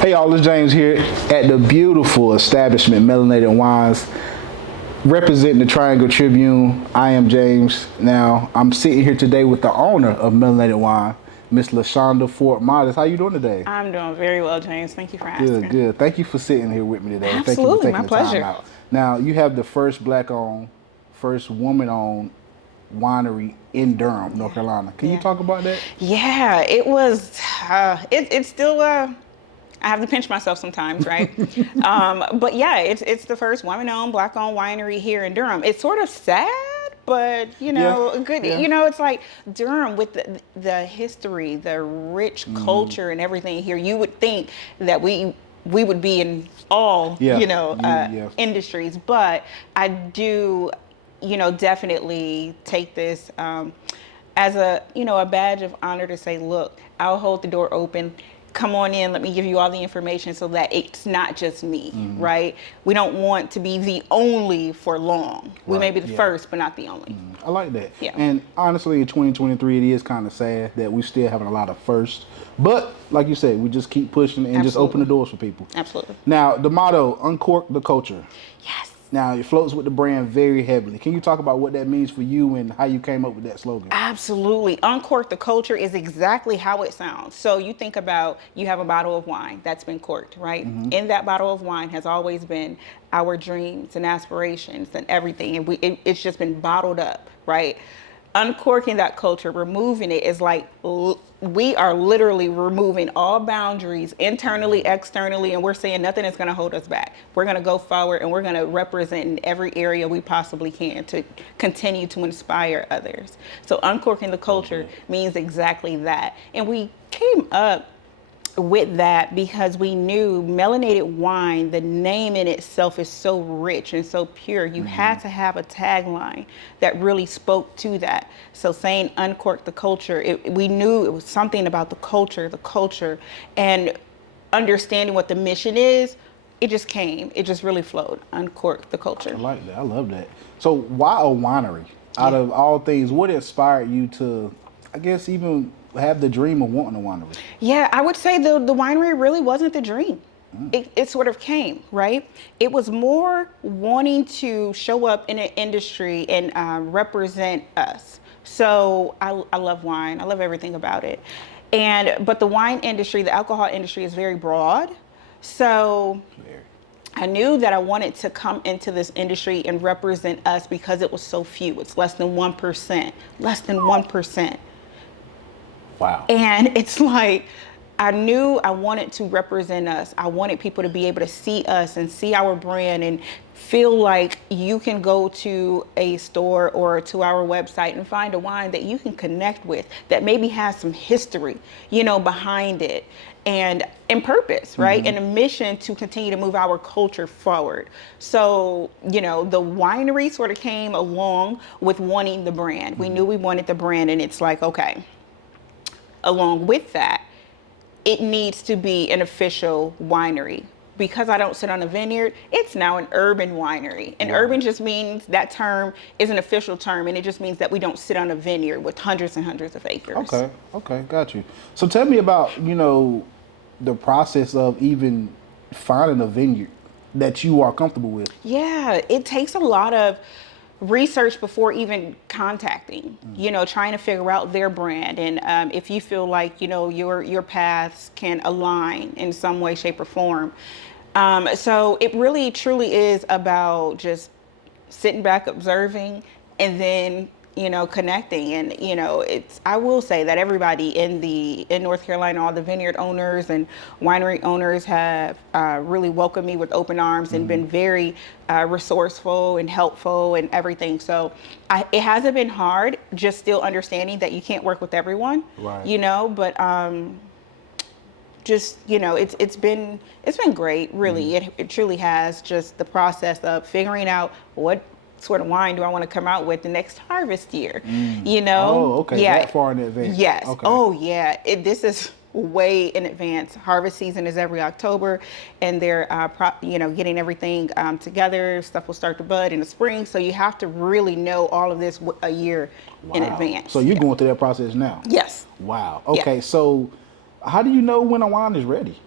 Hey y'all, it's James here at the beautiful establishment Melanated Wines, representing the Triangle Tribune. I am James. Now, I'm sitting here today with the owner of Melanated Wine, Miss Lashonda-Fort Modest. How you doing today? I'm doing very well, James. Thank you for asking. Good, good. Thank you for sitting here with me today. Absolutely, Thank you for taking my the pleasure. time out. Now, you have the first black-owned, first woman-owned winery in Durham, North Carolina. Can you talk about that? Yeah, it was. It's still. I have to pinch myself sometimes, right? But yeah, it's the first woman-owned, black-owned winery here in Durham. It's sort of sad, but good. Yeah. It's like Durham with the history, the rich culture, and everything here. You would think that we would be in all industries, but I do definitely take this as a badge of honor to say, look, I'll hold the door open. Come on in, let me give you all the information so that it's not just me, right? We don't want to be the only for long. We may be the first, but not the only. I like that. Yeah. And honestly, in 2023, it is kind of sad that we still having a lot of firsts. But like you said, we just keep pushing and just open the doors for people. Absolutely. Now, the motto, Uncork the Culture. Yes. Now, it floats with the brand very heavily. Can you talk about what that means for you and how you came up with that slogan? Absolutely. Uncork the culture is exactly how it sounds. So you think about, you have a bottle of wine that's been corked, right? In that bottle of wine has always been our dreams and aspirations and everything. And it's just been bottled up, right? Uncorking that culture, removing it is like we are literally removing all boundaries internally, externally, and we're saying nothing is going to hold us back. We're going to go forward and we're going to represent in every area we possibly can to continue to inspire others. So uncorking the culture means exactly that. And we came up with that because we knew Melanated Wine, the name in itself is so rich and so pure. You had to have a tagline that really spoke to that. So saying uncork the culture, we knew it was something about the culture, and understanding what the mission is. It just came. It just really flowed. Uncork the culture. I like that. I love that. So why a winery? Out of all things, what inspired you to, I guess, even have the dream of wanting a winery? Yeah, I would say the winery really wasn't the dream. It sort of came, right? It was more wanting to show up in an industry and represent us. So I love wine. I love everything about it. But the wine industry, the alcohol industry is very broad. So I knew that I wanted to come into this industry and represent us because it was so few. It's less than 1%. Less than 1%. Wow. And it's like, I knew I wanted to represent us. I wanted people to be able to see us and see our brand and feel like you can go to a store or to our website and find a wine that you can connect with that maybe has some history, behind it and purpose, right? And a mission to continue to move our culture forward. So, the winery sort of came along with wanting the brand. We knew we wanted the brand, and it's like, okay, along with that, it needs to be an official winery. Because I don't sit on a vineyard, it's now an urban winery. And urban just means, that term is an official term, and it just means that we don't sit on a vineyard with hundreds and hundreds of acres. Okay, got you. So tell me about, the process of even finding a vineyard that you are comfortable with. Yeah, it takes a lot of research before even contacting, trying to figure out their brand. And if you feel like, your paths can align in some way, shape, or form. So it really, truly is about just sitting back, observing, and then, connecting. And, I will say that everybody in North Carolina, all the vineyard owners and winery owners have really welcomed me with open arms and been very resourceful and helpful and everything. So it hasn't been hard, just still understanding that you can't work with everyone, but just, it's been great, really. It truly has. Just the process of figuring out what sort of wine do I want to come out with the next harvest year, Oh, okay. Yeah. That far in advance. Yes. Okay. Oh, yeah. This is way in advance. Harvest season is every October, and they're, getting everything together. Stuff will start to bud in the spring, so you have to really know all of this a year in advance. So you're going through that process now? Yes. Wow. Okay. So how do you know when a wine is ready?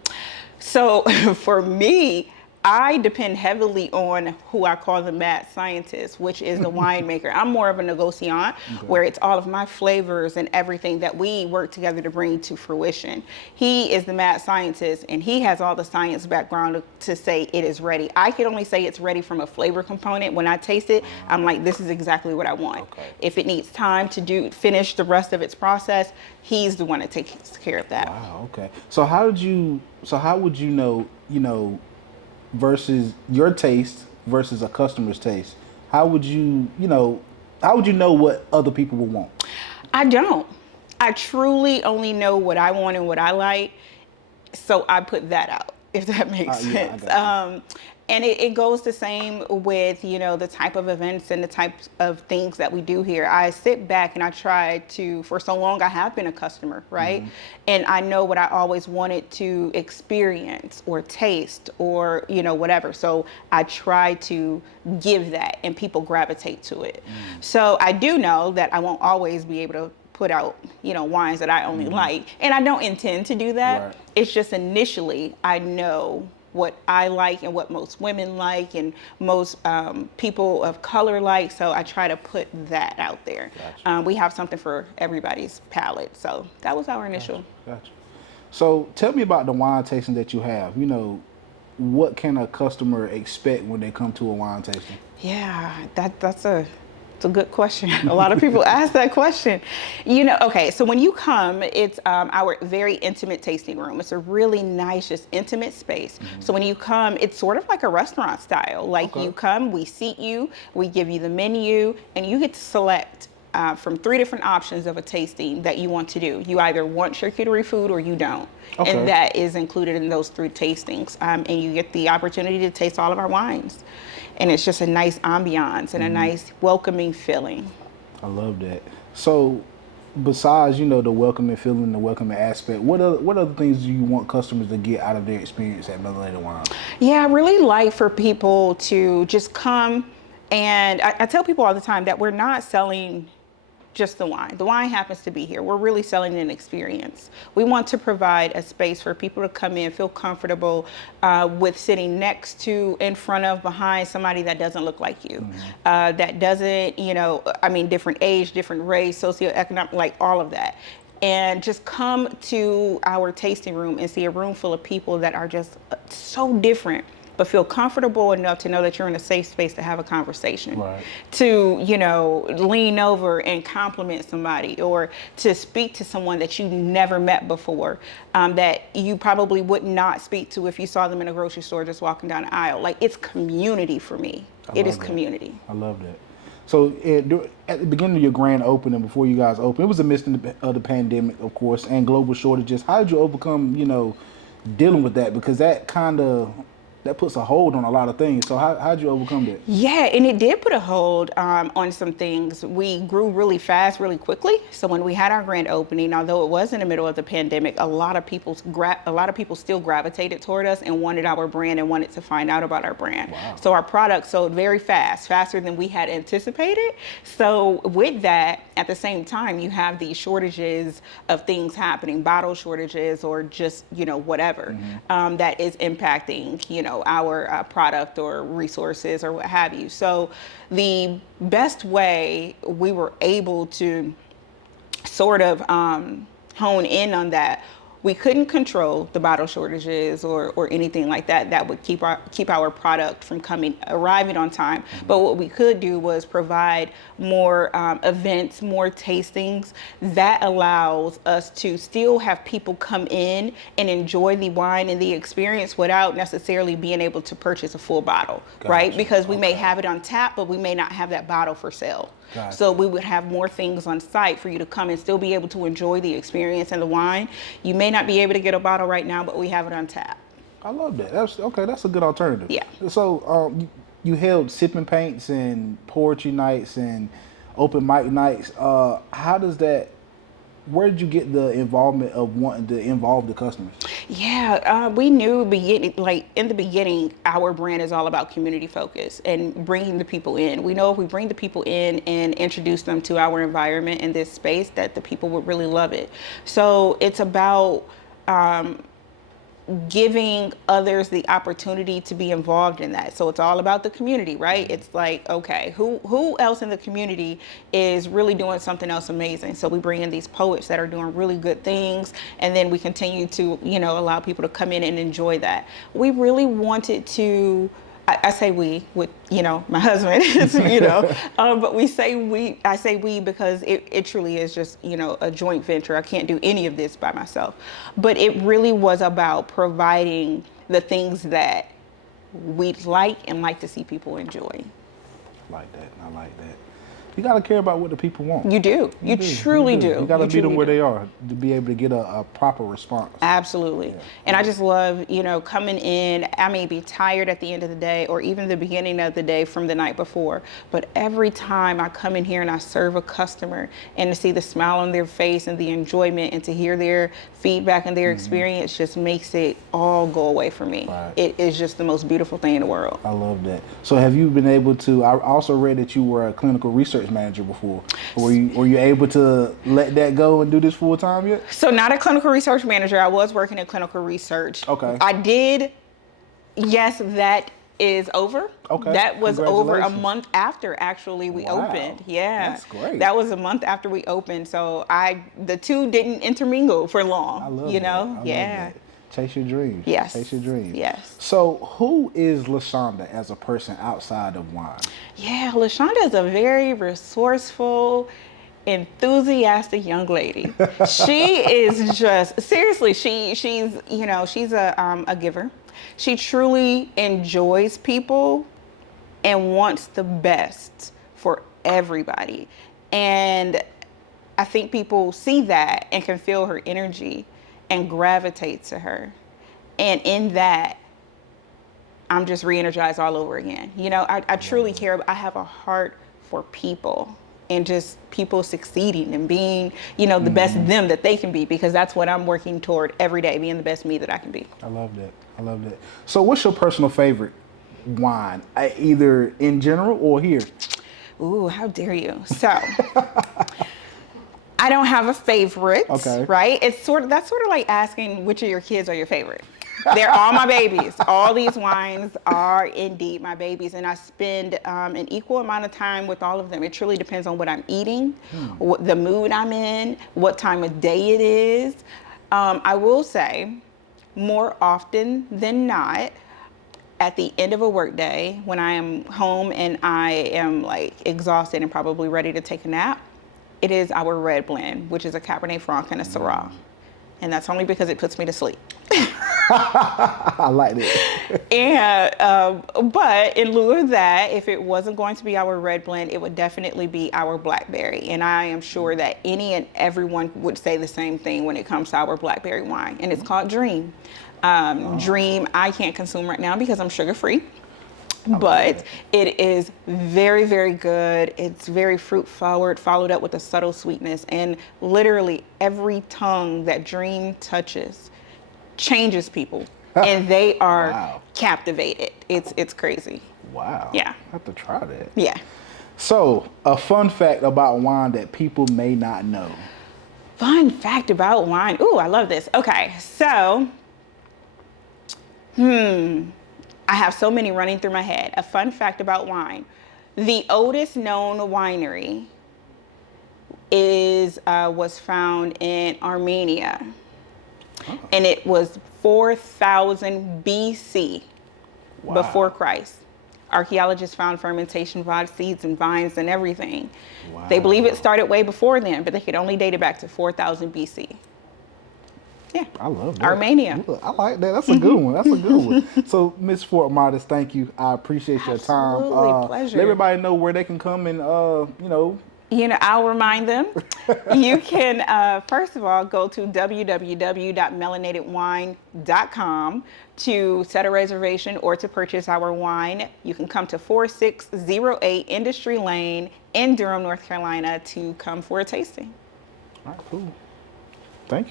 So for me, I depend heavily on who I call the mad scientist, which is the winemaker. I'm more of a negociant, where it's all of my flavors and everything that we work together to bring to fruition. He is the mad scientist, and he has all the science background to say it is ready. I can only say it's ready from a flavor component. When I taste it, I'm like, this is exactly what I want. Okay. If it needs time to finish the rest of its process, he's the one that takes care of that. Wow. Okay. So how would you know, versus your taste versus a customer's taste? How would you know what other people will want? I don't. I truly only know what I want and what I like, so I put that out, if that makes sense. I got you. And it goes the same with, the type of events and the types of things that we do here. I sit back and I try to, for so long, I have been a customer, right? Mm-hmm. And I know what I always wanted to experience or taste or, whatever. So I try to give that, and people gravitate to it. Mm. So I do know that I won't always be able to put out, wines that I only like. And I don't intend to do that. Right. It's just initially I know what I like and what most women like and most people of color like. So I try to put that out there. Gotcha. We have something for everybody's palate. So that was our initial. Gotcha. So tell me about the wine tasting that you have. What can a customer expect when they come to a wine tasting? Yeah, that's a good question. A lot of people ask that question. Okay, so when you come, it's our very intimate tasting room. It's a really nice, just intimate space. Mm-hmm. So when you come, it's sort of like a restaurant style. Like You come, we seat you, we give you the menu, and you get to select from 3 different options of a tasting that you want to do. You either want charcuterie food or you don't. Okay. And that is included in those 3 tastings. And you get the opportunity to taste all of our wines. And it's just a nice ambiance and a nice welcoming feeling. I love that. So besides, the welcoming feeling, the welcoming aspect, what other things do you want customers to get out of their experience at Melanated Wine? Yeah, I really like for people to just come, and I tell people all the time that we're not selling just the wine. The wine happens to be here. We're really selling an experience. We want to provide a space for people to come in, feel comfortable with sitting next to, in front of, behind somebody that doesn't look like you, that doesn't, different age, different race, socioeconomic, like all of that. And just come to our tasting room and see a room full of people that are just so different, but feel comfortable enough to know that you're in a safe space to have a conversation, right. To, lean over and compliment somebody, or to speak to someone that you never met before, that you probably would not speak to if you saw them in a grocery store just walking down the aisle. Like, it's community for me. It is community. I love that. So at the beginning of your grand opening, before you guys opened, it was a midst of the pandemic, of course, and global shortages. How did you overcome, dealing with that? Because that puts a hold on a lot of things. So how'd you overcome that? Yeah, and it did put a hold on some things. We grew really fast, really quickly. So when we had our grand opening, although it was in the middle of the pandemic, a lot of people still gravitated toward us and wanted our brand and wanted to find out about our brand. Wow. So our product sold very fast, faster than we had anticipated. So with that, at the same time, you have these shortages of things happening, bottle shortages or just, whatever, that is impacting, our product or resources or what have you. So the best way we were able to sort of hone in on that, we couldn't control the bottle shortages or anything like that that would keep our product from arriving on time. Mm-hmm. But what we could do was provide more events, more tastings that allows us to still have people come in and enjoy the wine and the experience without necessarily being able to purchase a full bottle, gotcha. Right? Because we may have it on tap, but we may not have that bottle for sale. Gotcha. So we would have more things on site for you to come and still be able to enjoy the experience and the wine. You may not be able to get a bottle right now, but we have it on tap. I love that. That's a good alternative. Yeah. So you held sipping paints and poetry nights and open mic nights. Where did you get the involvement of wanting to involve the customers? Yeah, we knew in the beginning, our brand is all about community focus and bringing the people in. We know if we bring the people in and introduce them to our environment in this space, that the people would really love it. So it's about giving others the opportunity to be involved in that. So it's all about the community, right? It's like, okay, who else in the community is really doing something else amazing? So we bring in these poets that are doing really good things, and then we continue to, allow people to come in and enjoy that. We really wanted to, I say we with, my husband, but I say we because it truly is just, a joint venture. I can't do any of this by myself, but it really was about providing the things that we'd like and like to see people enjoy. I like that. You got to care about what the people want. You do. You truly do. You got to meet them where they are to be able to get a proper response. Absolutely. Yeah. And I just love, coming in. I may be tired at the end of the day or even the beginning of the day from the night before. But every time I come in here and I serve a customer and to see the smile on their face and the enjoyment and to hear their feedback and their experience just makes it all go away for me. Right. It is just the most beautiful thing in the world. I love that. So have you been able to, I also read that you were a clinical research manager before. Were you able to let that go and do this full time yet? So not a clinical research manager. I was working in clinical research. Okay. I did. Yes, that is over. Okay. That was over a month after actually we opened. Yeah. That's great. That was a month after we opened. So the two didn't intermingle for long. I love that. I love that. Chase your dreams. Yes. Chase your dreams. Yes. So who is Lashonda as a person outside of wine? Yeah, Lashonda is a very resourceful, enthusiastic young lady. She is just, seriously, she's a giver. She truly enjoys people and wants the best for everybody. And I think people see that and can feel her energy and gravitate to her. And in that, I'm just re-energized all over again. I truly care. I have a heart for people and just people succeeding and being, the best them that they can be, because that's what I'm working toward every day, being the best me that I can be. I love that. So what's your personal favorite wine, either in general or here? Ooh, how dare you? So I don't have a favorite, right? That's sort of like asking which of your kids are your favorite. They're all my babies. All these wines are indeed my babies, and I spend an equal amount of time with all of them. It truly depends on what I'm eating, what the mood I'm in, what time of day it is. I will say, more often than not, at the end of a work day, when I am home and I am like exhausted and probably ready to take a nap, it is our red blend, which is a Cabernet Franc and a Syrah. And that's only because it puts me to sleep. I like it. And, but in lieu of that, if it wasn't going to be our red blend, it would definitely be our blackberry. And I am sure that any and everyone would say the same thing when it comes to our blackberry wine. And it's called Dream. Dream, I can't consume right now because I'm sugar-free. But it is very, very good. It's very fruit forward, followed up with a subtle sweetness. And literally every tongue that Dream touches changes people. And they are captivated. It's crazy. Wow. Yeah. I have to try that. Yeah. So, a fun fact about wine that people may not know. Fun fact about wine. Ooh, I love this. Okay, so, I have so many running through my head. A fun fact about wine. The oldest known winery was found in Armenia. Oh. And it was 4,000 BC, before Christ. Archaeologists found fermentation of seeds and vines and everything. Wow. They believe it started way before then, but they could only date it back to 4,000 BC. Yeah. I love that. Armenia. I like that. That's a good one. So, Miss Fort Modest, thank you. I appreciate your time. Absolutely, pleasure. Let everybody know where they can come and, I'll remind them. You can, first of all, go to www.melanatedwine.com to set a reservation or to purchase our wine. You can come to 4608 Industry Lane in Durham, North Carolina to come for a tasting. All right, cool.